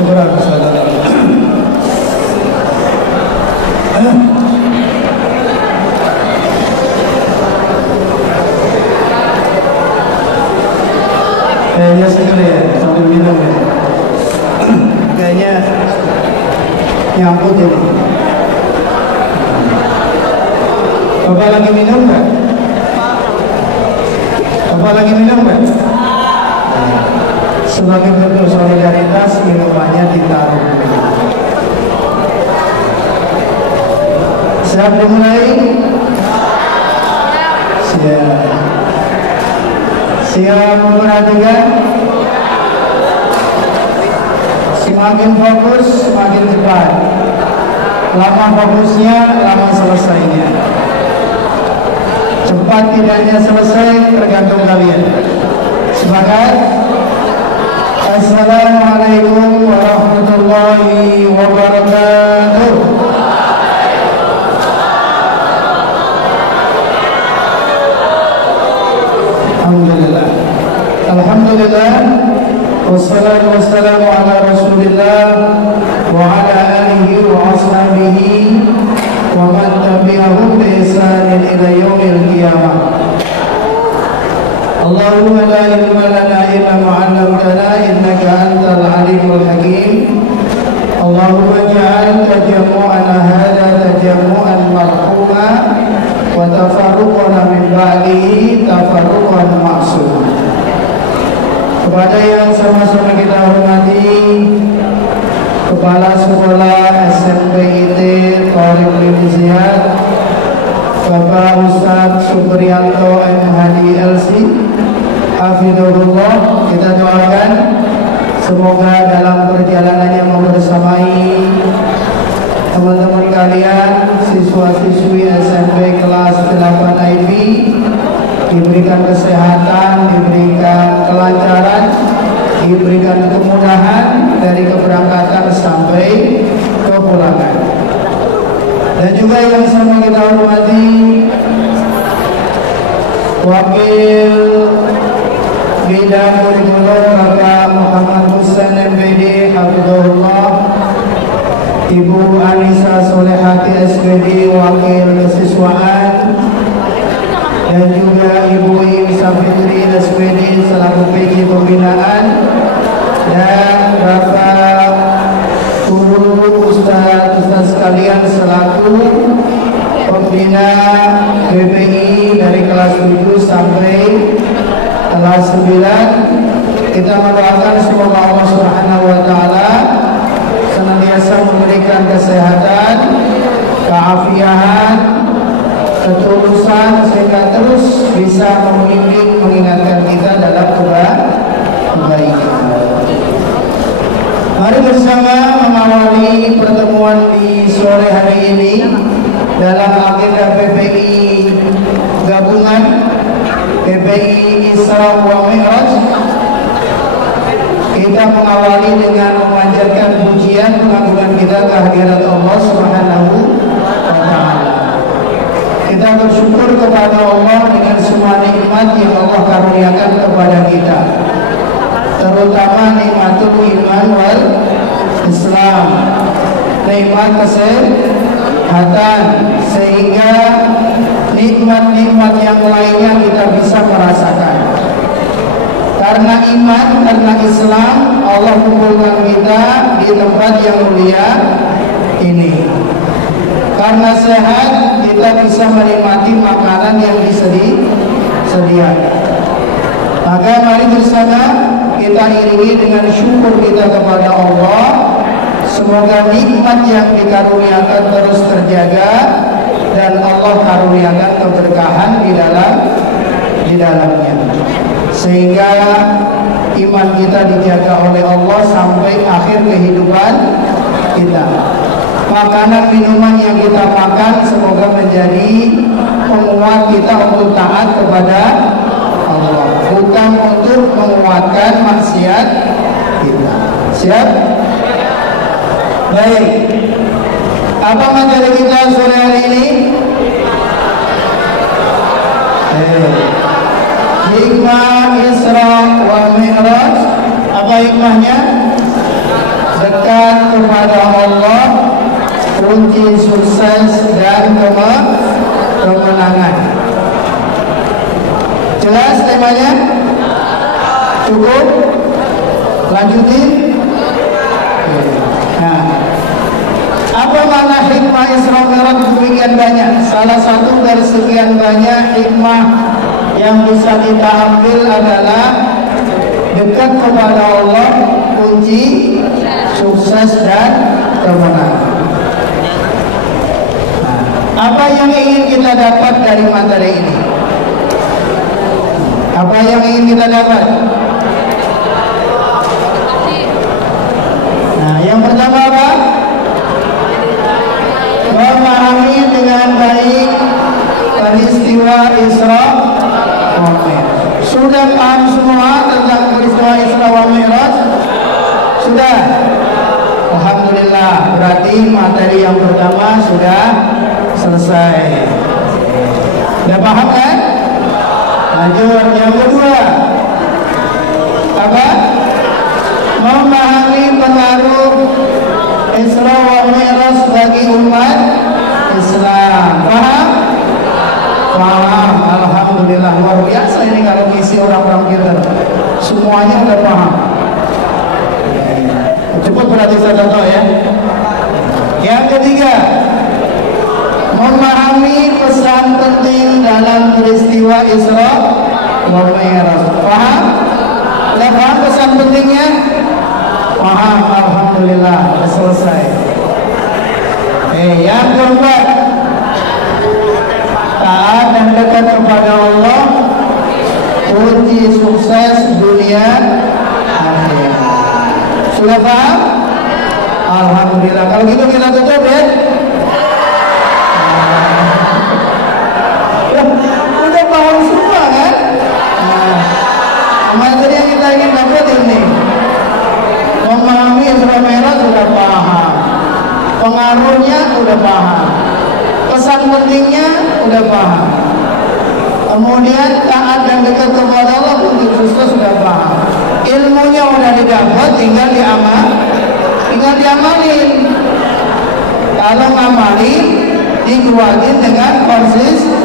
Syukuran saudara. Kayaknya segera ya, sambil minum ya. Kayaknya nyangkut ini. Bapak lagi minum nggak? Bapak lagi minum nggak? Sebagai bentuk solidaritas, minumannya ditaruh. Siap dimulai? Siap. Siap memperhatikan? Semakin fokus, semakin cepat. Lama fokusnya, lama selesainya. Cepat tidaknya selesai tergantung kalian. Sepakat? Assalamualaikum warahmatullahi wabarakatuh. Alhamdulillah. Alhamdulillah. Wassalatu wassalamu ala Rasulillah wa ala alihi wa ashabihi wa man tabi'ahum bi ihsanin ila yaumil qiyamah. Allahumma la ilma lana illa ma 'allamtana innaka antal alimul hakim. Allahumma ij'al tajammu'ana hadha tajammu'an marhuma wa tafarruqana min ba'dihi tafarruqan ma'suma. Kepada yang sama-sama kita hormati, Kepala Sekolah SMP IT Thoriq Ziyad, Bapak Ustadz Supriyanto MHD LC, Hafidhullah, kita doakan semoga dalam perjalanannya membersamai teman-teman kalian, siswa-siswi SMP kelas 8 IB, diberikan kesehatan, diberikan kelancaran, diberikan kemudahan dari keberangkatan sampai kepulangan. Dan juga yang sama kita hormati Wakil Bidang Kurikulum Bapak Muhammad Husain MPD Hafidhullah, Ibu Anissa Solehati SPD Wakil Kesiswaan, dan juga Ibu Imsa Fitri SPD selaku PJ Pembinaan, dan Bapak Guru Ustaz sekalian selaku Pembina BPI dari kelas 7 sampai kelas 9. Kita mendoakan semoga Allah Subhanahu wa taala senantiasa memberikan kesehatan, keafiatan, ketulusan sehingga terus bisa membimbing, mengingatkan kita dalam kebaikan. Mari bersama mengawali pertemuan di sore hari ini dalam agenda PPI gabungan PPI Isra wa Mi'raj. Kita mengawali dengan memanjatkan pujian pengagungan kita kehadirat Allah Subhanahu wa taala. Kita bersyukur kepada Allah dengan semua nikmat yang Allah karuniakan kepada kita, terutama nikmatul iman wal Islam, nikmat kesehatan, sehingga nikmat-nikmat yang lainnya kita bisa merasakan. Karena iman, karena Islam, Allah kumpulkan kita di tempat yang mulia ini. Karena sehat, kita bisa menikmati makanan yang disediakan. Maka mari bersama kita iringi dengan syukur kita kepada Allah. Semoga nikmat yang dikaruniakan terus terjaga dan Allah karuniakan keberkahan di dalamnya, sehingga iman kita dijaga oleh Allah sampai akhir kehidupan kita. Makanan minuman yang kita makan semoga menjadi penguat kita untuk taat kepada Allah, bukan untuk menguatkan maksiat kita. Siap? Baik. Apa materi kita sore hari ini? Hikmah Isra wa Mi'raj. Apa hikmahnya? Nurdin? Nah, apa makna hikmah Isra Mi'raj demikian banyak? Salah satu dari sekian banyak hikmah yang bisa kita ambil adalah dekat kepada Allah kunci sukses dan kemenangan. Nah, apa yang ingin kita dapat dari materi ini? Apa yang ingin kita dapat? Nah, yang pertama apa? Memahami dengan baik peristiwa Isra wa Mi'raj. Sudah paham semua tentang peristiwa Isra wa Mi'raj? Sudah? Alhamdulillah, berarti materi yang pertama sudah selesai. Sudah paham kan? Lanjut, yang kedua apa? Memahami pengaruh Isra wa Mi'raj bagi umat Islam. Paham? Paham. Alhamdulillah, luar biasa ini kalau ngisi orang-orang kita. Semuanya udah paham. Cepat berarti saya contoh ya. Yang ketiga, memahami pesan penting dalam peristiwa Isra wa Mi'raj. Paham? Sudah paham pesan pentingnya? Paham, alhamdulillah, selesai. Yang keempat, taat dan dekat kepada Allah kunci sukses dunia akhirat. Sudah paham? Alhamdulillah. Kalau gitu kita tutup ya. Udah paham semua kan? Materi yang kita ingin dapat ini. Memahami Isra Mi'raj sudah paham, pengaruhnya sudah paham, pesan pentingnya sudah paham, kemudian taat dan dekat kepada Allah untuk sukses sudah paham, ilmunya sudah didapat, tinggal diamalin. Kalau ngamalin dikuatin dengan konsisten.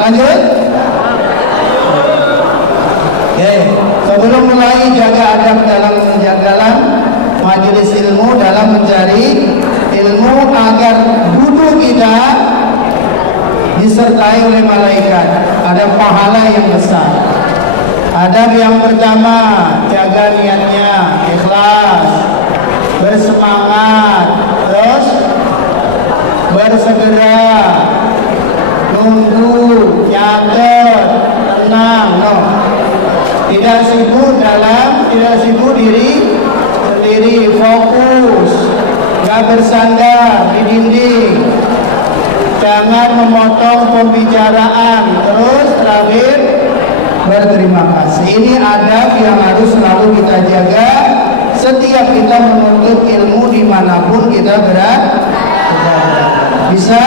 Lanjut. Sebelum mulai, jaga adab dalam majelis ilmu, dalam mencari ilmu agar duduk kita disertai oleh malaikat. Ada pahala yang besar. Adab yang pertama, jaga niatnya, ikhlas, bersemangat, terus bersegera, nunggu, nyatet, tenang, tidak sibuk diri sendiri, fokus, gak bersandar di dinding, jangan memotong pembicaraan, terus terakhir berterima kasih. Ini adab yang harus selalu kita jaga setiap kita menuntut ilmu dimanapun kita berada. Bisa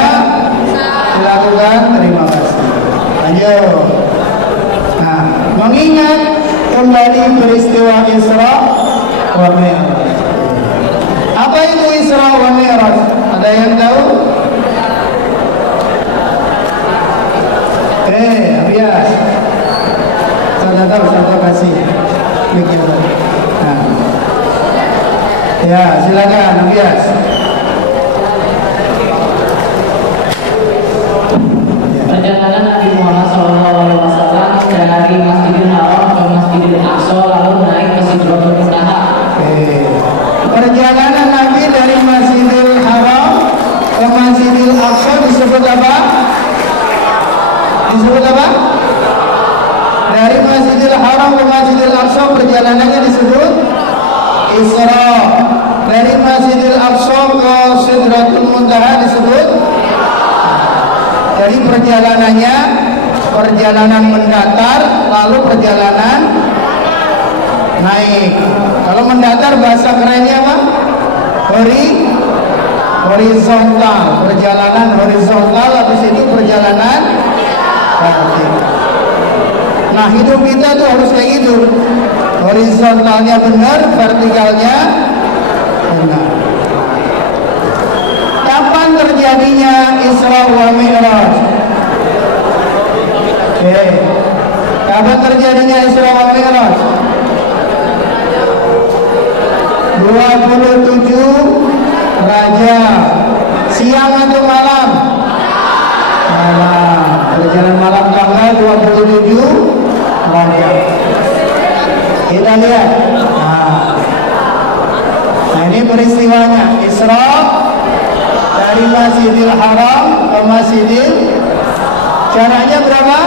dilakukan, terima kasih. Lanjut. Nah, mengingat kembali peristiwa Isra wa Mi'raj. Apa itu Isra wa Mi'raj? Ada yang tahu? Abias. Saya tahu, kasih. Begitu. Nah. Ya, silakan Abias. Perjalanan Nabi Muhammad SAW dari Masjidil Haram ke Masjidil Aqsa lalu naik ke Sidratul Muntaha. Perjalanan Nabi dari Masjidil Haram ke Masjidil Aqsa disebut apa? Disebut apa? Dari Masjidil Haram ke Masjidil Aqsa perjalanannya disebut Isra. Dari Masjidil Aqsa ke Sidratul Muntaha disebut. Jadi perjalanannya perjalanan mendatar, lalu perjalanan naik. Kalau mendatar bahasa kerennya apa? Horizontal, perjalanan horizontal, habis itu perjalanan vertikal. Nah, hidup kita tuh harus kayak gitu. Horizontalnya benar, vertikalnya benar. Kapan terjadinya Isra wa Mi'raj? Kapan terjadinya Isra wa Mi'raj? 27 Rajab. Siang atau malam? Malam. Perjalanan malam tanggal 27 Rajab. Kita lihat. Nah ini peristiwanya. Isra dari Masjidil Haram ke Masjidil. Jaraknya berapa?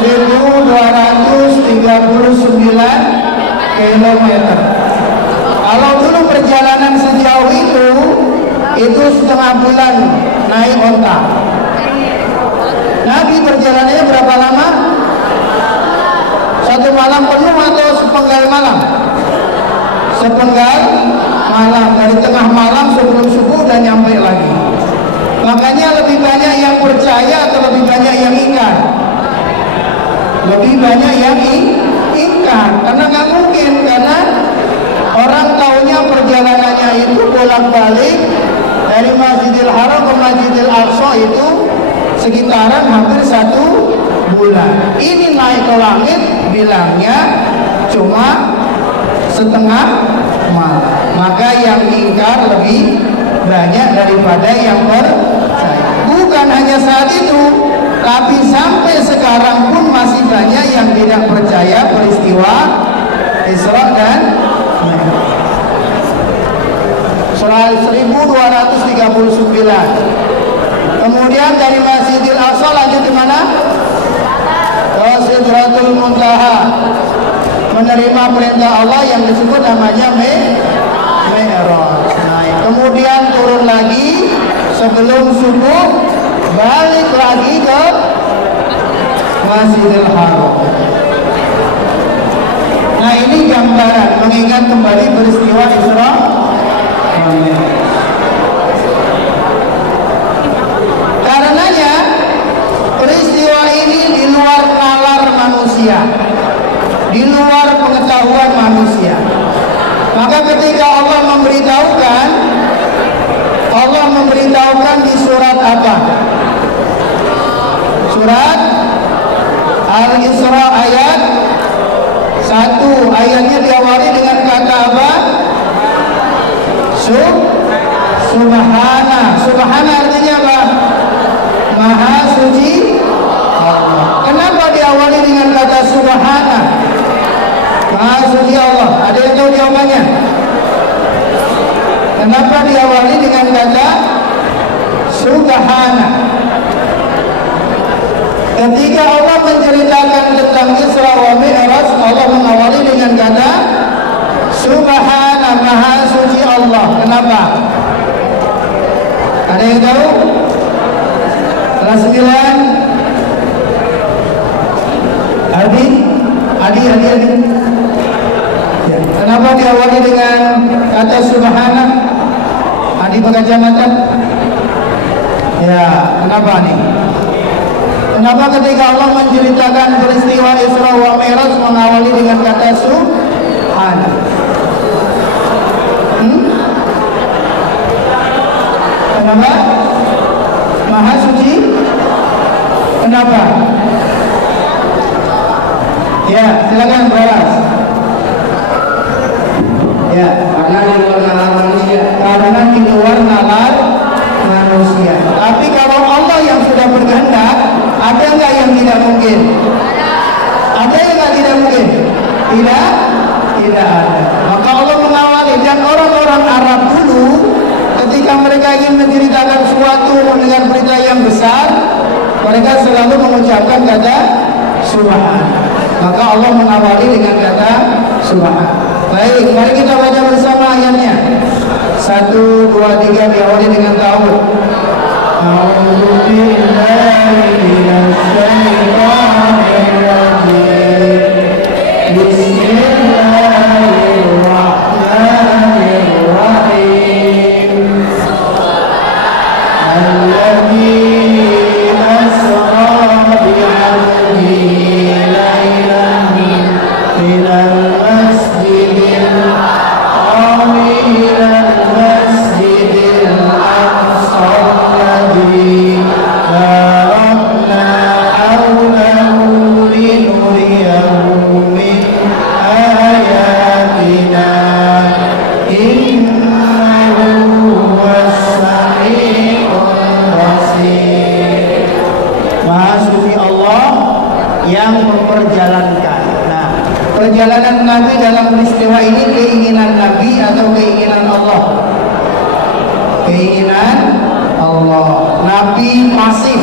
1239 kilometer. Kalau dulu perjalanan sejauh itu setengah bulan naik onta. Nabi perjalanannya berapa lama? Satu malam penuh atau sepenggal malam? Sepenggal malam. Dari tengah malam sebelum subuh dan nyampe lagi. Makanya lebih banyak yang percaya atau lebih banyak yang ingkar? Lebih banyak yang ingkar. Karena nggak mungkin, karena orang taunya perjalanannya itu bolak-balik dari Masjidil Haram ke Masjidil Aqsa itu sekitaran hampir 1 bulan. Ini naik ke langit bilangnya cuma setengah malam. Maka yang ingkar lebih banyak daripada yang percaya. Bukan hanya saat itu, tapi sampai sekarang pun masih banyak yang tidak percaya peristiwa Isra dan Mi'raj. Surah 1239. Kemudian dari Masjidil Aqsa lanjut di mana? Ke Sidratul Muntaha. Menerima perintah Allah yang disebut namanya Mi'raj. Kemudian turun lagi sebelum subuh, balik lagi ke Masjidil Haram. Nah ini gambaran mengingat kembali peristiwa Isra. Karenanya peristiwa ini di luar nalar manusia, di luar pengetahuan manusia. Maka ketika Allah memberitahukan di surat apa? Surat Al-Isra ayat 1. Ayatnya diawali dengan kata apa? Subhana. Subhana artinya apa? Maha suci Allah. Kenapa diawali dengan kata Subhana? Maha suci Allah. Ada yang tahu jawabannya? Kenapa diawali dengan kata Subhana? Ketika Allah menceritakan tentang Isra wa Mi'raj, Allah mengawali dengan kata Subhana, Maha suci Allah. Kenapa? Ada yang tahu? Kelas 9. Adi. Ya. Kenapa diawali dengan kata Subhana? Adi berkacamata. Ya, kenapa nih? Kenapa ketika Allah menceritakan peristiwa Isra wa Mi'raj mengawali dengan kata Subhana? Kenapa? Maha suci. Kenapa? Ya, silakan Baras. Ya, karena di luar nalar manusia. Karena di luar nalar manusia. Tapi kalau Allah yang sudah berkehendak, ada nggak yang tidak mungkin? Ada yang nggak tidak mungkin? Tidak ada. Maka Allah mengawali, dan orang-orang Arab dulu ketika mereka ingin menceritakan suatu dengan berita yang besar, mereka selalu mengucapkan kata Subhan. Maka Allah mengawali dengan kata Subhan. Baik, mari kita baca bersama ayatnya. 1, 2, 3 diawali dengan ta'awudz. A'udzu billahi minasy syaithanir rajim. Bismillahirrahmanirrahim. Alladzi asra bi'abdihi laylan minal masjidil haram ilal masjidil aqsa alladzi barakna hawlahu linuriyahu min ayatina. dalam peristiwa ini keinginan Nabi atau keinginan Allah? Keinginan Allah. Nabi pasif.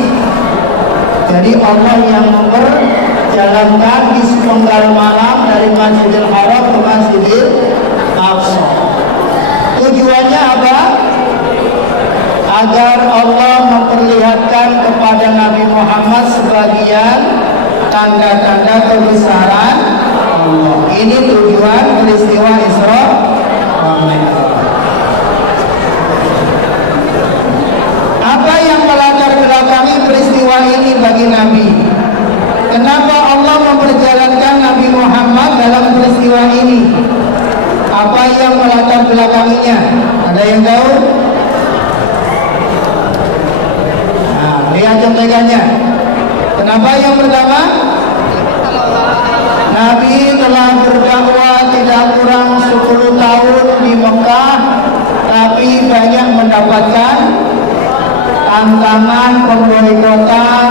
Jadi Allah yang memperjalankan di sepenggal malam dari Masjidil Haram ke Masjidil Aqsa. Tujuannya apa? Agar Allah memperlihatkan kepada Nabi Muhammad sebagian tanda-tanda kebesaran Allah. Ini tujuan peristiwa Isra wa Mi'raj. Apa yang melatar belakangi peristiwa ini bagi Nabi? Kenapa Allah memperjalankan Nabi Muhammad dalam peristiwa ini? Apa yang melatar belakanginya? Ada yang tahu? Nah, lihat contekannya. Kenapa yang pertama? Nabi telah berdakwah tidak kurang 10 tahun di Mekah, tapi banyak mendapatkan tantangan, pemboikotan,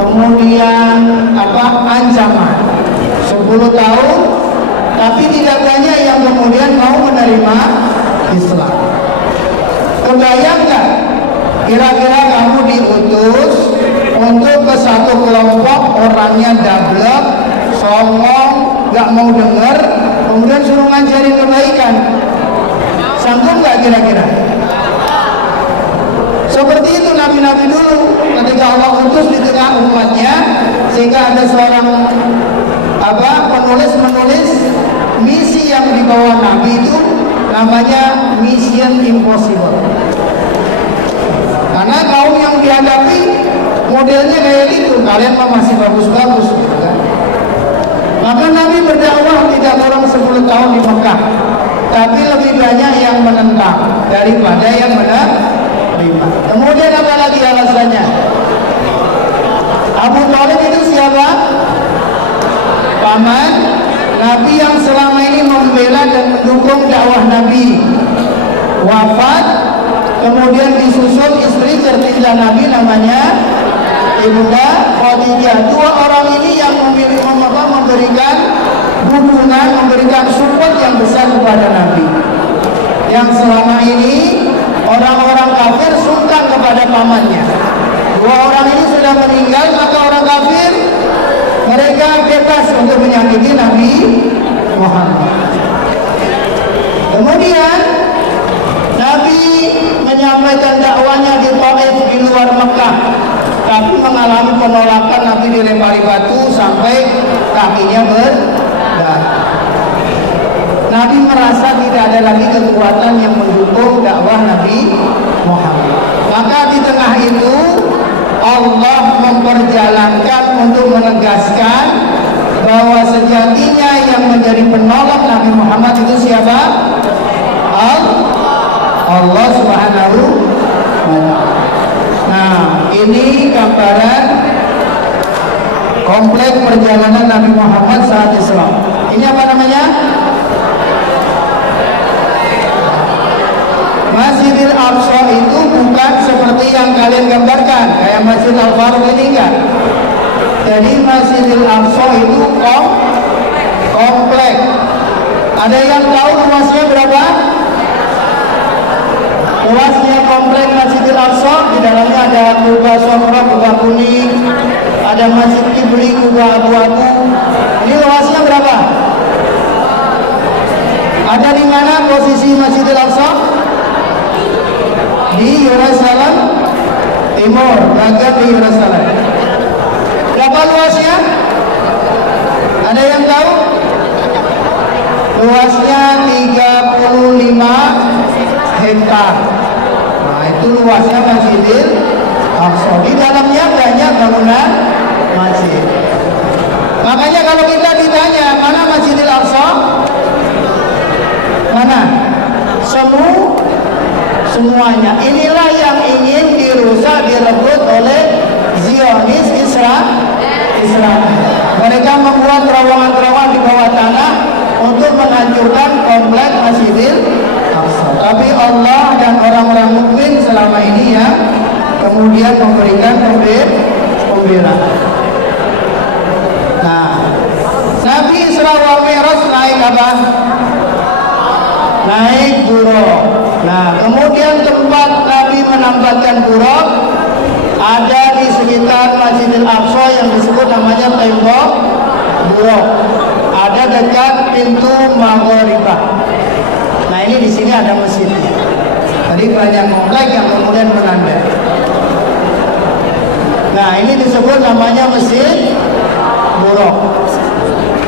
kemudian ancaman. 10 tahun, tapi tidak banyak yang kemudian mau menerima Islam. Kebayang nggak? Kira-kira kamu diutus untuk ke satu kelompok, orangnya dablek, songong, nggak mau dengar, kemudian suruh ngajarin kebaikan. Sanggup nggak kira-kira? Seperti itu nabi-nabi dulu, ketika Allah utus di tengah umatnya, sehingga ada seorang penulis misi yang dibawa Nabi itu namanya Mission Impossible. Karena kaum yang dihadapi modelnya kayak gitu, kalian masih bagus-bagus, gitu kan? Maka Nabi berdakwah tidak kurang 10 tahun di Mekah, tapi lebih banyak yang menentang daripada yang menerima. Kemudian apa lagi alasannya? Abu Thalib itu siapa? Paman Nabi yang selama ini membela dan mendukung dakwah Nabi. Wafat, kemudian disusul istri tercinta Nabi namanya Ibunda Khadijah. Dua orang ini yang memberikan dukungan, memberikan support yang besar kepada Nabi. Yang selama ini orang-orang kafir sungkan kepada pamannya. Dua orang ini sudah meninggal, maka orang kafir mereka bebas untuk menyakiti Nabi Muhammad. Kemudian Nabi menyampaikan dakwanya di Taif di luar Mekah, tapi mengalami penolakan. Nabi dilempari batu sampai kakinya berdarah. Nabi merasa tidak ada lagi kekuatan yang mendukung dakwah Nabi Muhammad. Maka di tengah itu Allah memperjalankan untuk menegaskan bahwa sejatinya yang menjadi penolong Nabi Muhammad itu siapa? Allah Subhanahu wa ta'ala. Nah, ini gambaran komplek perjalanan Nabi Muhammad saat Islam. Ini apa namanya? Masjidil Aqsa itu bukan seperti yang kalian gambarkan, kayak Masjid Al-Faruq ini enggak. Jadi Masjidil Aqsa itu komplek. Ada yang tahu luasnya berapa? Luasnya komplek Masjidil Aqsa, di dalamnya ada kubah Sofra, kubah kuning, ada Masjid Qibli, kubah abu-abu. Ini luasnya berapa? Ada di mana posisi Masjidil Aqsa? Di Yerusalem Timur, agak di Yerusalem. Berapa luasnya? Ada yang tahu? Luasnya 35 hektar. Nah, itu luasnya Masjidil Aqsa. Di dalamnya banyak bangunan masjid. Makanya kalau kita ditanya mana Masjidil Aqsa, mana? Semuanya. Inilah yang ingin dirusak, direbut oleh Zionis Israel. Mereka membuat terowongan-terowongan di bawah tanah untuk menghancurkan komplek Masjidil Aqsa. Tapi Allah dan orang-orang mukmin selama ini yang kemudian memberikan pembelaan. Nah, Nabi Isra wa Mi'raj naik ke apa? Naik buruk. Nah, kemudian tempat Nabi menempatkan buruk ada di sekitar Masjidil Aqsa yang disebut namanya tembok buruk. Ada dekat pintu Maghribah. Nah, ini di sini ada masjidnya. Tadi banyak komplek yang kemudian menandai. Nah, ini disebut namanya Masjid Buruk.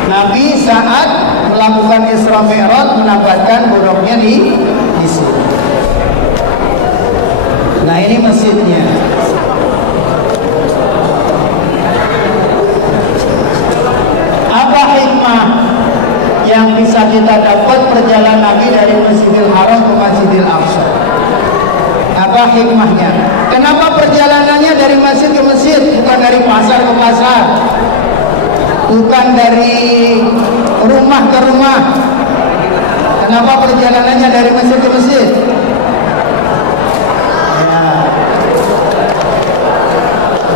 Nabi saat melakukan Isra Mi'raj menempatkan buruknya di sini. Nah, ini masjidnya. Apa hikmah yang bisa kita dapat perjalanan Nabi dari Masjidil Haram ke Masjidil Aqsa? Apa hikmahnya? Kenapa perjalanannya dari masjid ke masjid, bukan dari pasar ke pasar, bukan dari rumah ke rumah? Kenapa perjalanannya dari masjid ke masjid?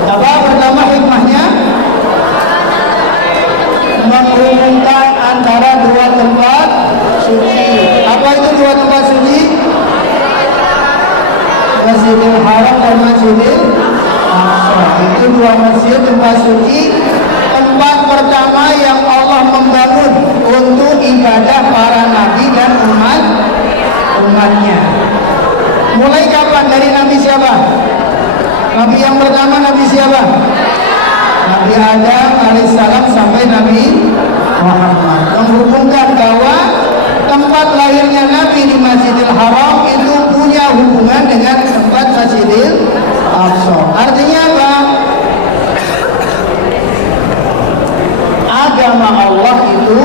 Apa pertama hikmahnya? Menghubungkan antara dua tempat suci. Apa itu dua tempat suci? Masjidil Haram dan Masjidil Aqsa. Itu dua masjid tempat suci, tempat pertama yang Allah membangun untuk ibadah para nabi dan umatnya. Mulai kapan? Dari Nabi siapa? Nabi yang pertama Nabi siapa? Nabi Adam alaihissalam sampai Nabi Muhammad. Menghubungkan bahwa tempat lahirnya Nabi di Masjidil Haram itu punya hubungan dengan tempat Masjidil Aqsa. Artinya apa? Agama Allah itu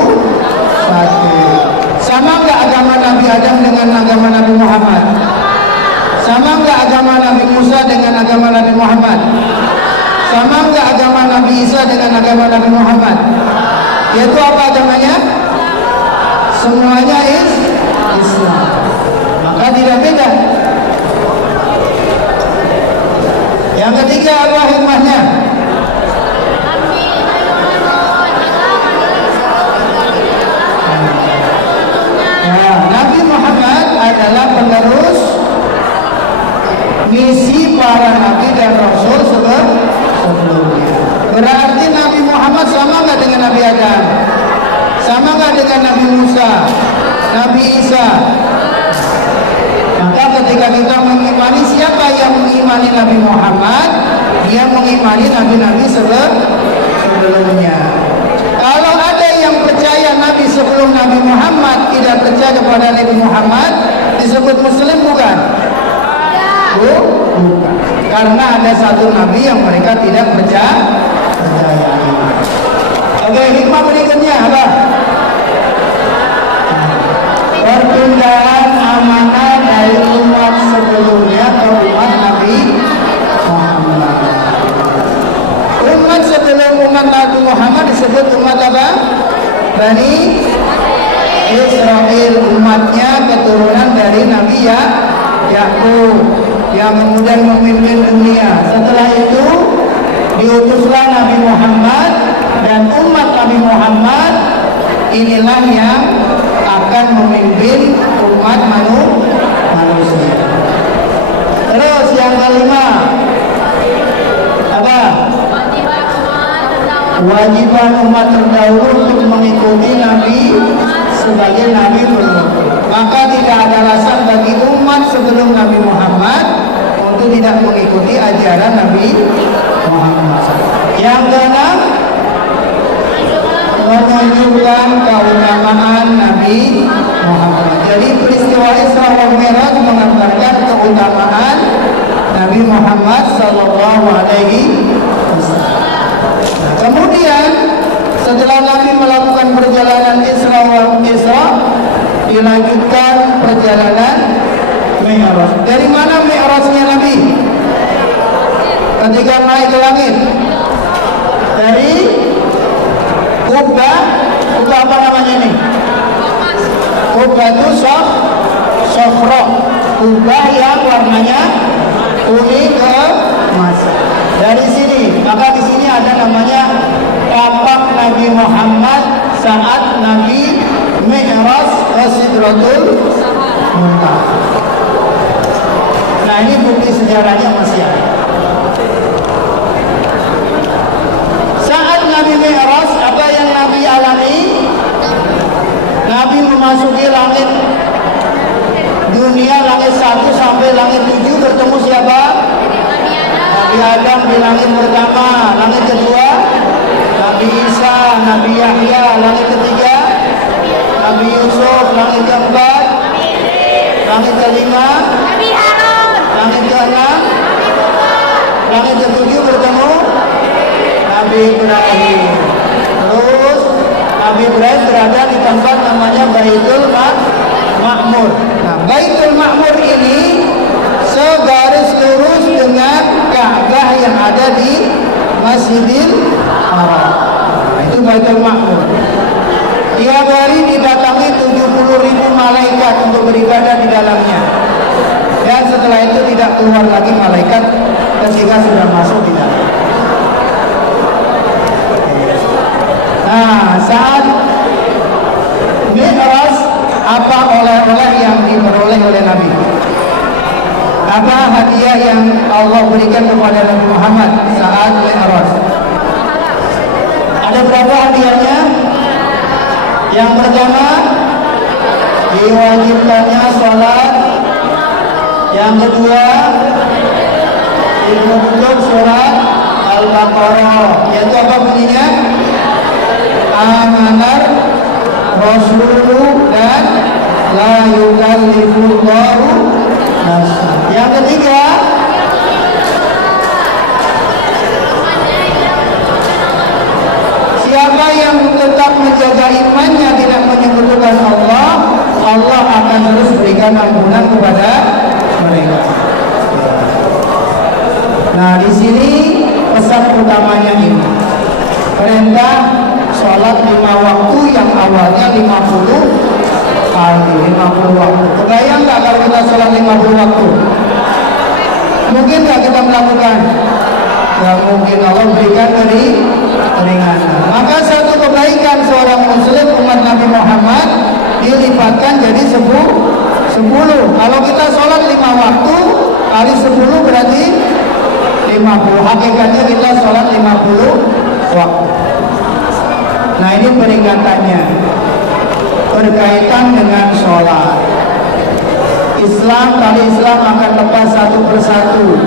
satu. Sama nggak agama Nabi Adam dengan agama Nabi Muhammad? Sama nggak agama Nabi Musa dengan agama Nabi Muhammad? Sama nggak agama Nabi Isa dengan agama Nabi Muhammad? Yaitu apa agamanya? Semuanya Islam. Maka tidak beda. Yang ketiga apa hikmahnya? Nah, Nabi Muhammad adalah penerus misi para nabi dan rasul sebelumnya. Berarti Nabi Muhammad sama nggak dengan Nabi Adam? Sama nggak dengan Nabi Musa, Nabi Isa? Maka ketika kita mengimani siapa yang mengimani Nabi Muhammad, dia mengimani nabi-nabi sebelumnya. Kalau ada yang percaya Nabi sebelum Nabi Muhammad tidak percaya kepada Nabi Muhammad, disebut Muslim bukan? Bukan. Karena ada satu Nabi yang mereka tidak percaya. Oke, hikmah berikutnya apa? Perpindahan amanah dari umat sebelumnya ke umat Nabi Muhammad. Umat sebelum umat Nabi Muhammad disebut umat apa? Bani Israel. Umatnya keturunan dari Nabi Yakub yang kemudian memimpin dunia. Setelah itu diutuslah Nabi Muhammad, dan umat Nabi Muhammad inilah yang akan memimpin umat manusia. Terus yang kelima apa? Kewajiban umat terdahulu untuk mengikuti Nabi sebagai Nabi penutup. Maka tidak ada alasan bagi umat sebelum Nabi Muhammad untuk tidak mengikuti ajaran Nabi Muhammad. Yang keenam, menunjukkan keutamaan Nabi Muhammad. Jadi peristiwa Isra wal Mi'raj mengantarkan keutamaan Nabi Muhammad sallallahu alaihi wasallam. Kemudian setelah Nabi melakukan perjalanan Isra wal Mi'raj, dilanjutkan perjalanan Mi'raj. Dari mana Mi'rajnya Nabi? Ketika naik ke langit. Dari Kubah apa namanya ini? Kubah itu Sofro. Kubah yang warnanya kuning ke emas. Dari sini, maka di sini ada namanya tapak Nabi Muhammad saat Nabi Mi'raj ke Sidratul Muntaha. Nah, ini bukti sejarahnya masih ada. Saat Nabi Mi'raj, apa yang Nabi alami? Nabi memasuki langit dunia, langit 1 sampai langit 7, bertemu siapa? Nabi Adam di langit pertama. Langit kedua Nabi Isa, Nabi Yahya. Langit ketiga Nabi Yusuf. Langit keempat langit kelima Nabi Harun. Langit keenam langit ketujuh bertemu Nabi Ibrahim. Terus Nabi Ibrahim berada di tempat namanya Baitul Ma'mur. Nah, Baitul Ma'mur ini segaris lurus dengan Ka'bah yang ada di Masjidil Haram. Nah, itu Baitul Ma'mur. Tiap hari didatangi 70.000 malaikat untuk beribadah di dalamnya. Dan setelah itu tidak keluar lagi malaikat ketika sudah masuk di dalam. Nah, saat Mi'raj, apa oleh-oleh yang diperoleh oleh Nabi? Apa hadiah yang Allah berikan kepada Nabi Muhammad saat Mi'raj? Ada berapa hadiahnya? Yang pertama, diwajibkannya sholat. Yang kedua, dibutuhkan surat Al-Baqarah, yaitu apa bunyinya? Amanar Rasulullah dan la yukallifullahu nafsan. Yang ketiga, siapa yang tetap menjaga imannya, tidak menyekutukan Allah, Allah akan terus berikan ampunan kepada mereka. Nah, di sini pesan utamanya ini, perintah sholat 5 waktu yang awalnya 50 kali, 50 waktu. Kebayang nggak kalau kita sholat 50 waktu? Mungkin nggak kita melakukan? Nggak mungkin. Allah berikan keringanan. Maka satu kebaikan seorang muslim umat Nabi Muhammad dilipatkan jadi 10. Kalau kita sholat 5 waktu kali 10 berarti 50. Hakikatnya kita sholat 50 waktu. Nah, ini peringatannya berkaitan dengan sholat. Tali Islam akan lepas satu persatu.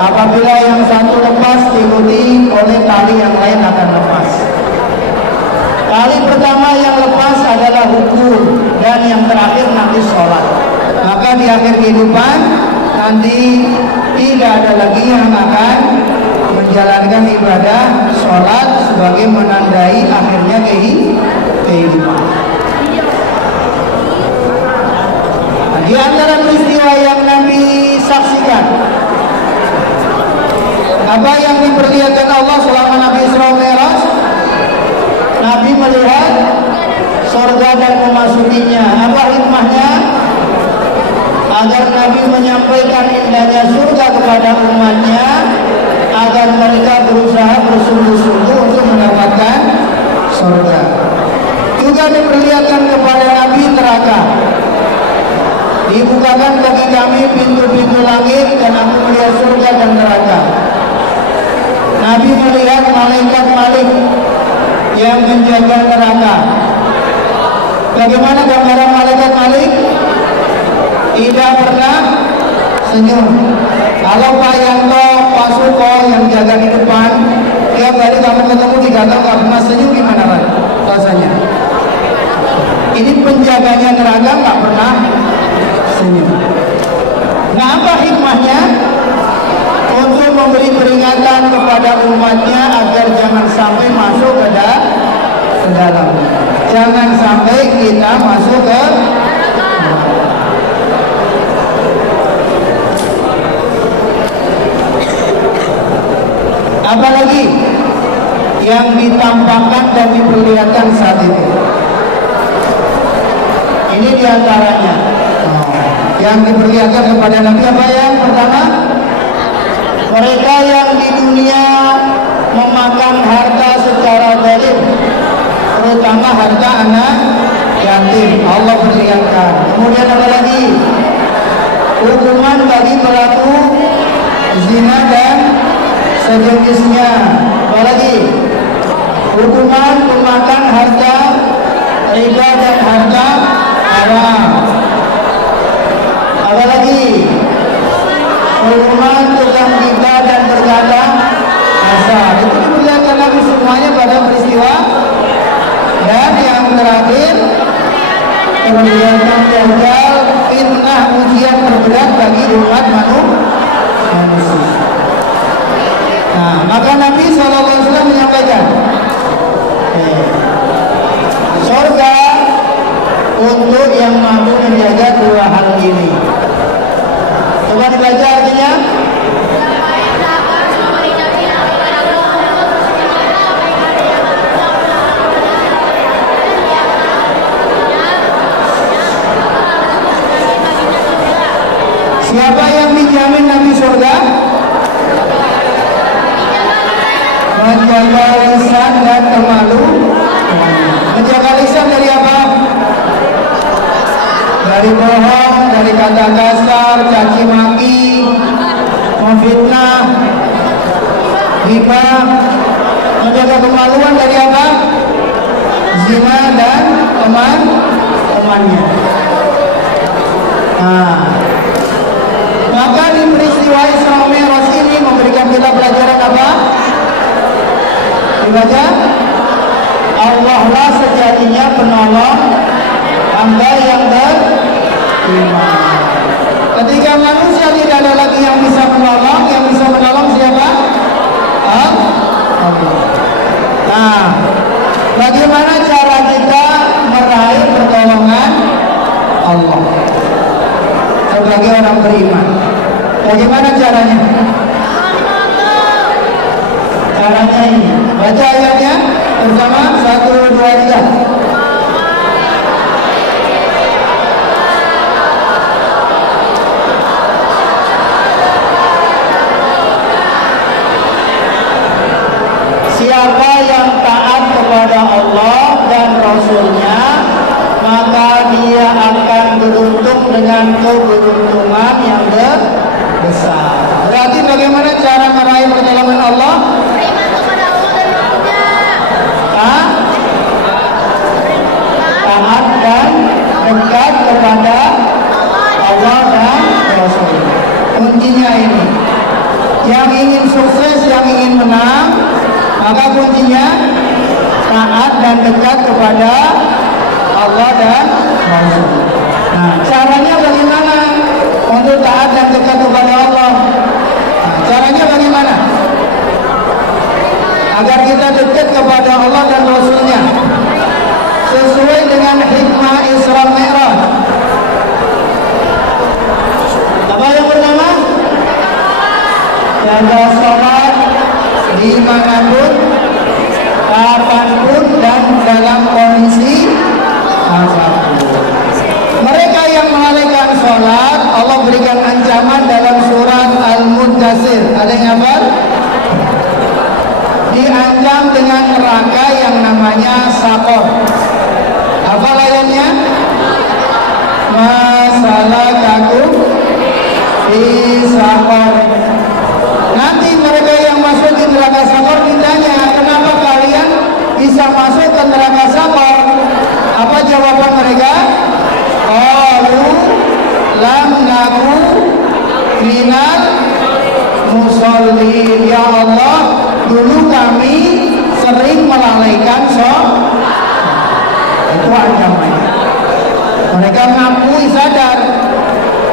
Apabila yang satu lepas, diikuti oleh tali yang lain akan lepas. Tali pertama yang lepas adalah hukum, dan yang terakhir nanti sholat. Maka di akhir kehidupan nanti tidak ada lagi yang akan menjalankan ibadah sholat sebagai menandai akhirnya kehidupan. Nah, di antara peristiwa yang Nabi saksikan, apa yang diperlihatkan Allah selama Nabi Isra Mi'raj, Nabi melihat surga dan memasukinya. Apa hikmahnya? Agar Nabi menyampaikan indahnya surga kepada umatnya, agar mereka berusaha bersungguh-sungguh untuk mendapatkan surga. Juga diperlihatkan kepada Nabi neraka. Dibukakan bagi kami pintu-pintu langit dan aku melihat surga dan neraka. Nabi melihat malaikat Malik yang menjaga neraka. Bagaimana gambaran malaikat Malik? Tidak pernah senyum. Kalau Pak Yanto, Pak Suko yang jaga di depan, tiap hari kamu ketemu di kantor nggak pernah senyum, gimana rasanya? Ini penjaganya neraka nggak pernah senyum. Nah, apa hikmahnya? Untuk memberi peringatan kepada umatnya agar jangan sampai masuk ke dalam. Jangan sampai kita masuk ke apalagi yang ditampakkan dan diperlihatkan saat itu. Ini diantaranya yang diperlihatkan kepada Nabi. Apa yang pertama? Mereka yang di dunia memakan harta secara zalim, terutama harta anak yatim, Allah perlihatkan. Kemudian apa lagi? Hukuman bagi pelaku zina dan sejenisnya. Apa lagi? Hukuman pemakan harta riba dan harta haram. Apa lagi? Hukuman tukang riba dan berkata kasar. Itu diperlihatkan lagi semuanya pada peristiwa. Dan yang terakhir, perlihatkan gagal fitnah ujian terberat bagi umat manusia. Nah, maka Nabi SAW menyampaikan, surga untuk yang mampu menjaga dua hal ini. Coba dibaca artinya. Siapa yang dijamin nanti surga? Menjaga lisan dan kemalu. Menjaga lisan dari apa? Dari bohong, dari kata kasar, caci maki, memfitnah, riba. Menjaga kemaluan dari apa? Zina dan teman-temannya. Nah, maka di peristiwa Isra Mi'raj ini memberikan kita pelajaran apa? Dibaca, Allah lah sejatinya penolong hamba yang beriman. Ketika manusia tidak ada lagi yang bisa menolong, siapa? Allah. Nah, bagaimana cara kita meraih pertolongan Allah sebagai orang beriman? Bagaimana caranya? Caranya ini. Baca ayatnya bersama 1, 2, 3. Siapa yang taat kepada Allah dan Rasulnya, maka dia akan beruntung dengan keberuntungan yang besar. Berarti bagaimana cara meraih pertolongan Allah? Beriman kepada Allah dan Rasulnya. Taat dan dekat kepada Allah dan Rasul. Kuncinya ini. Yang ingin sukses, yang ingin menang, maka kuncinya taat dan dekat kepada Allah dan Rasul. Nah, caranya bagaimana untuk taat dan dekat kepada Allah? Nah, caranya bagaimana? Agar kita dekat kepada Allah dan Rasulnya sesuai dengan hikmah Isra Mi'raj. Apa yang pertama? Jaga sholat dimanapun, kapanpun, dan dalam kondisi apapun. Mereka yang melalaikan sholat, Allah berikan ancaman dalam surat Al-Muddatsir. Ada yang hafal? Diancam dengan neraka yang namanya Saqar. Hafal ayatnya? Masalakakum fi Saqar. Nanti mereka yang masuk di neraka Saqar ditanya, kenapa kalian bisa masuk ke neraka Saqar? Apa jawaban mereka? Qalu lam naku minal musallin. Ya Allah, dulu kami sering melalaikan sholat. Itu ancamannya. Mereka mengakui sadar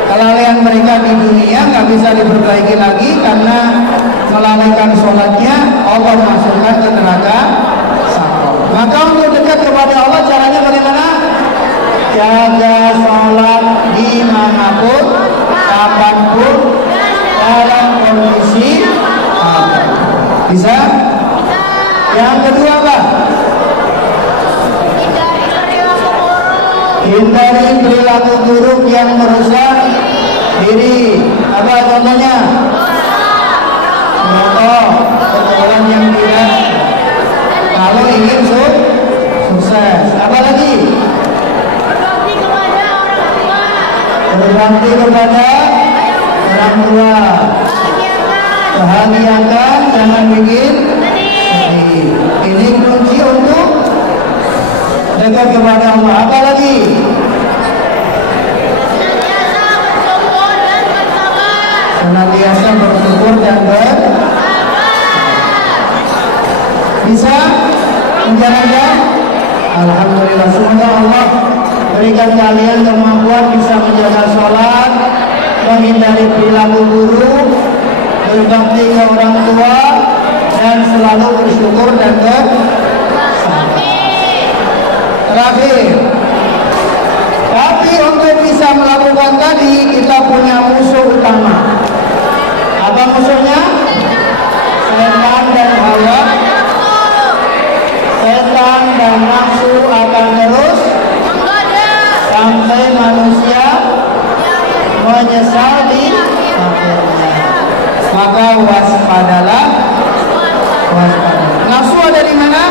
kelalaian mereka di dunia nggak bisa diperbaiki lagi karena melalaikan sholatnya. Allah masukkan ke neraka Saqar. Maka untuk dekat kepada Allah caranya bagaimana? Jaga sholat dimanapun, kapanpun, dalam kondisi apapun. Bisa? Yang kedua apa? Hindari perilaku buruk yang merusak diri. Apa contohnya? Contoh pergaulan yang tidak. Kalau ingin sukses, apa lagi? berbakti kepada orang tua, bahagiakan, jangan bikin sedih. Ini kunci untuk dekat kepada Allah. Apa lagi? Senantiasa bersyukur dan bisa menjalankan. Alhamdulillah, semoga Allah berikan kalian kemampuan bisa menjaga sholat, menghindari perilaku buruk, berbakti ke orang tua, dan selalu bersyukur dan terakhir. Tapi untuk bisa melakukan tadi, kita punya musuh utama. Apa musuhnya? Setan dan hawa. Setan dan nafsu akan terus sampai manusia menyesal di akhirnya. Maka waspadalah. Nafsu ada di mana?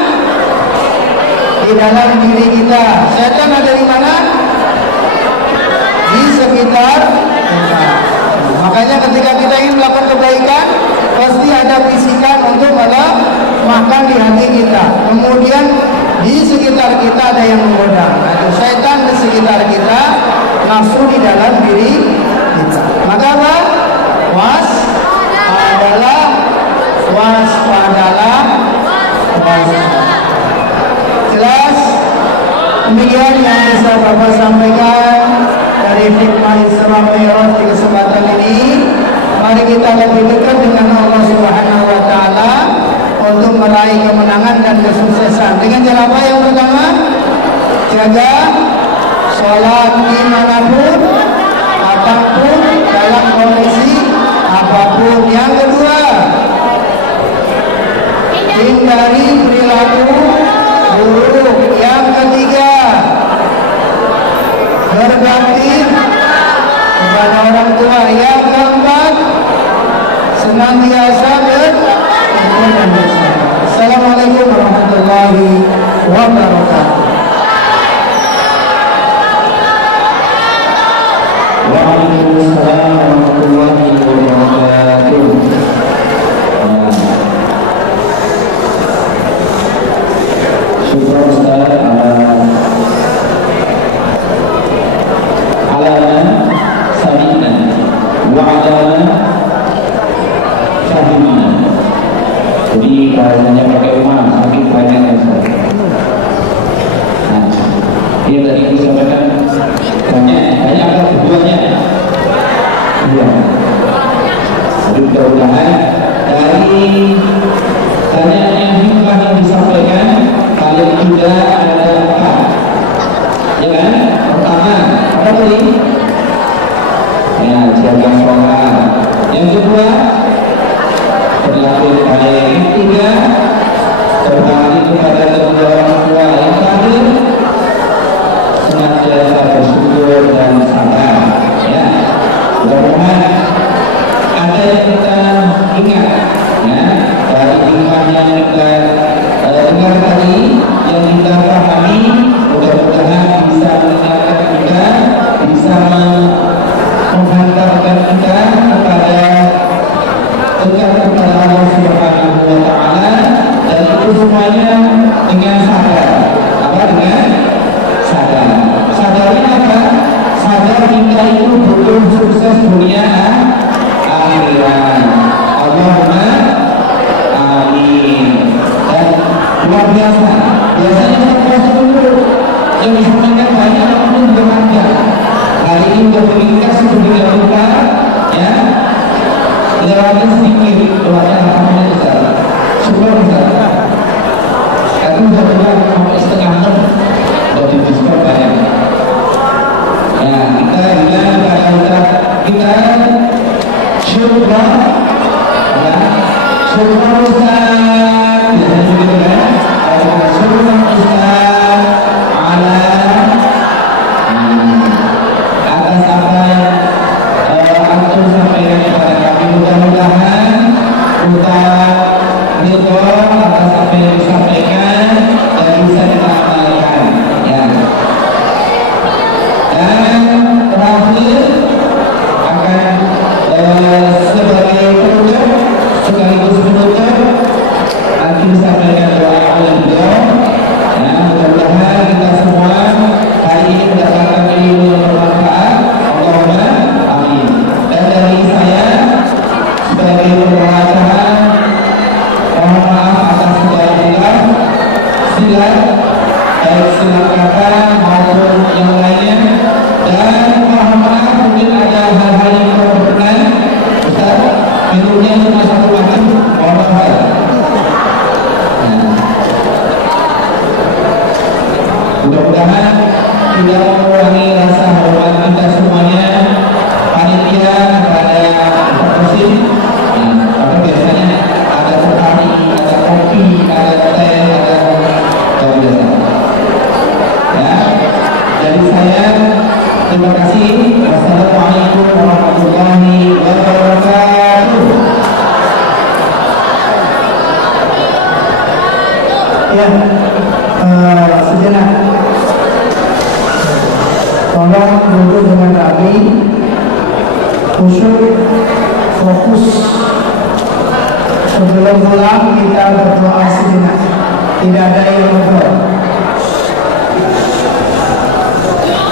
Di dalam diri kita. Setan ada di mana? Di sekitar kita. Makanya ketika kita ingin melakukan kebaikan, pasti ada bisikan untuk melemahkan di hati kita. Kemudian di sekitar kita ada yang menggoda. Nah, setan di sekitar kita, nafsu di dalam diri kita. Maka apa? Waspadalah. Jelas? Demikian yang bisa Bapak sampaikan dari hikmah Isra Mi'raj di kesempatan ini. Mari kita lebih dekat dengan Allah Subhanahu wa taala untuk meraih kemenangan dan kesuksesan. Dengan cara apa? Yang pertama, jaga sholat dimanapun, apapun, dalam kondisi apapun. Yang kedua, hindari perilaku buruk. Yang ketiga, berbakti kepada orang tua. Yang keempat, senantiasa bersyukur dan bersabar. Assalamualaikum warahmatullahi wabarakatuh. Waalaikumsalam warahmatullahi wabarakatuh. Syukur Ustaz ala sami'na wa ala fahimna. Jadi bahasanya pakai umar, saking banyaknya Ustaz. Nah, dia tadi disampaikan banyak atau keduanya. Iya. Jadi mudah-mudahan dari banyaknya hikmah yang disampaikan, kalian juga ada empat. Ya kan? Pertama, apa tadi? Ya, jaga sholat. Yang kedua, berlaku baik. Yang ketiga, berbakti kepada kedua orang tua. Yang terakhir, senantiasa bersyukur dan sabar. Ya, mudah-mudahan ada yang kita ingat, ya, dari hikmah yang kita dengar tadi, yang kita pahami, mudah-mudahan bisa mengingatkan kita, bisa menghantarkan kita kepada dekat kepada Allah Subhanahu wa taala, dan itu semuanya dengan sadar. Apa dengan sadar? Sadarnya apa? Sadar kita itu butuh sukses dunia akhirat. Allahumma amin. Dan luar biasa, biasanya satu dulu yang disampaikan banyak namun berharga. Hari ini sudah meningkat sedemikian rupa, ya, lewatnya sedikit, lewatnya namanya besar. Syukur besar. Karena sudah keluar sampai setengah 6, sudah didiskon banyak. Ya, kita syukur, ya, syukur Ustaz, ya, gitu kan? Syukur Ustaz ala atas apa yang antum sampaikan kepada kami. Mudah-mudahan Ustaz ridho atas apa yang disampaikan dan bisa kita amalkan, ya. Dan terakhir, warahmatullahi wabarakatuh. Ya, sejenak. Tolong duduk dengan rapi, khusyuk, fokus. Sebelum pulang kita berdoa sejenak. Tidak ada yang ngobrol.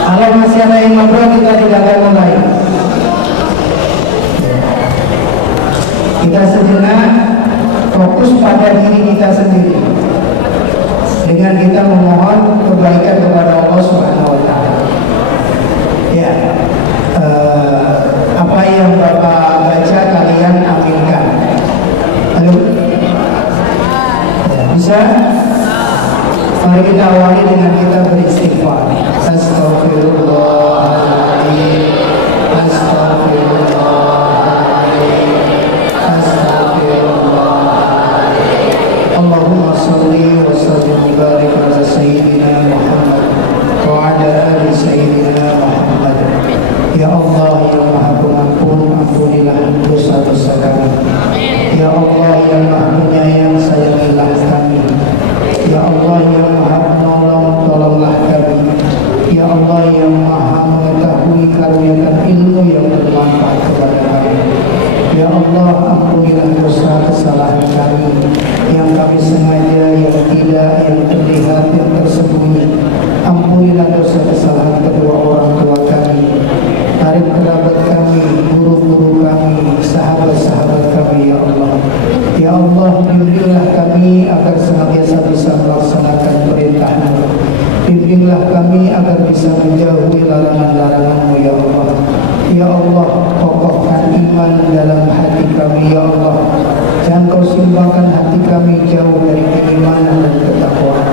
Kalau masih ada yang ngobrol, kita tidak akan mulai. Kita sejenak fokus pada diri kita sendiri dengan kita memohon kebaikan kepada Allah Subhanahu wa Ta'ala. Ya, apa yang Bapak baca kalian aminkan. Halo, ya, bisa? Mari kita awali dengan kita beristighfar. Astagfirullahaladzim, astagfirullahaladzim, astagfirullahaladzim. Allahumma salli wa sallim wa barik ala Sayyidina Muhammad wa ala ali Sayyidina Muhammad. Ya Allah yang Maha Pengampun, ampunilah dosa-dosa kami. Ya Allah yang Maha Penyayang, sayangilah kami. Ya Allah yang Maha Penolong, tolonglah kami. Ya Allah yang Maha Mengetahui, karuniakan ilmu yang bermanfaat kepada kami. Ya Allah, ampunilah dosa kesalahan kami, yang kami sengaja, yang tidak, yang terlihat, yang tersembunyi. Ampunilah dosa kesalahan kedua orang tua kami, karib kerabat kami, guru-guru kami, sahabat-sahabat kami. Ya Allah, ya Allah, bimbinglah kami agar senantiasa bisa melaksanakan perintah-Mu. Bimbinglah kami agar bisa menjauhi larangan-larangan-Mu. Ya Allah, ya Allah, kokohkan iman dalam hati kami. Ya Allah, jangan Kau simbangkan hati kami jauh dari keimanan dan ketakwaan.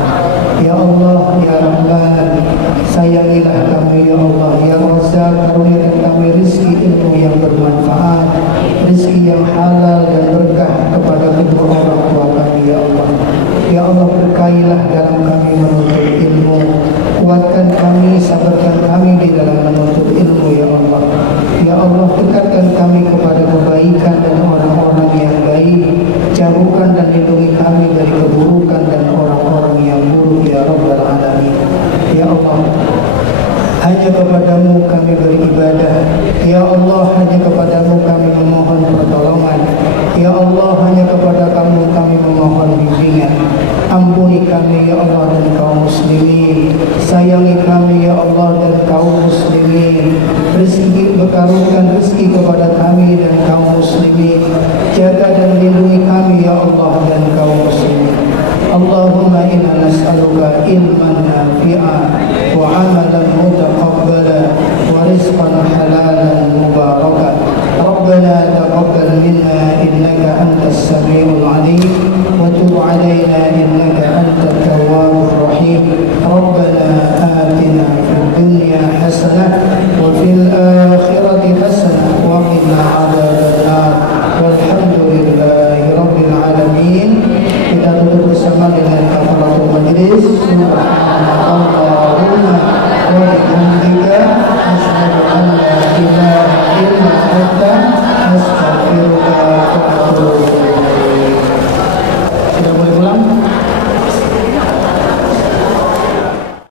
Ya Allah, ya Rahman, sayangilah kami. Ya Allah, ya Razzaq, karuniakan kami rizki ilmu yang bermanfaat, rizki yang halal dan berkah kepada kedua orang tua kami. Ya Allah, ya Allah, berkailah dalam kami menuntut ilmu, kuatkan kami, sabarkan kami di dalam menuntut ilmu. Ya Allah, ya Allah, dekatkan kami kepada kebaikan dan orang-orang yang baik, jauhkan dan lindungi kami dari keburukan dan orang-orang yang buruk. Ya Rabbal Alamin. Ya Allah, hanya kepadamu kami beribadah. Ya Allah, hanya kepadamu kami memohon pertolongan. Ya Allah, hanya kepada Kamu kami memohon bimbingan. Ampuni kami ya Allah dan kaum muslimin. Sayangi kami ya Allah dan kaum muslimin. Rezeki, berkaruniakan rezeki kepada kami dan kaum muslimin. Jaga dan lindungi kami ya Allah dan kaum muslimin. Allahumma inna nas'aluka ilman nafi'an wa 'amalan mutaqabbala wa rizqan halalan mubarakan. Rabbana taqabbal minna innaka antas samiul 'alim wa tub 'alaina innaka antat tawwabur rahim. Rabbana atina fid dunya hasanah wa fil akhirati hasanah wa qina 'adzabannar. Walhamdulillahi rabbil alamin. Kita tutup bersama dengan kafaratul majlis. Subhanallahumma wa bihamdika asyhadu an la ilaha illa anta astaghfiruka wa atubu ilaik.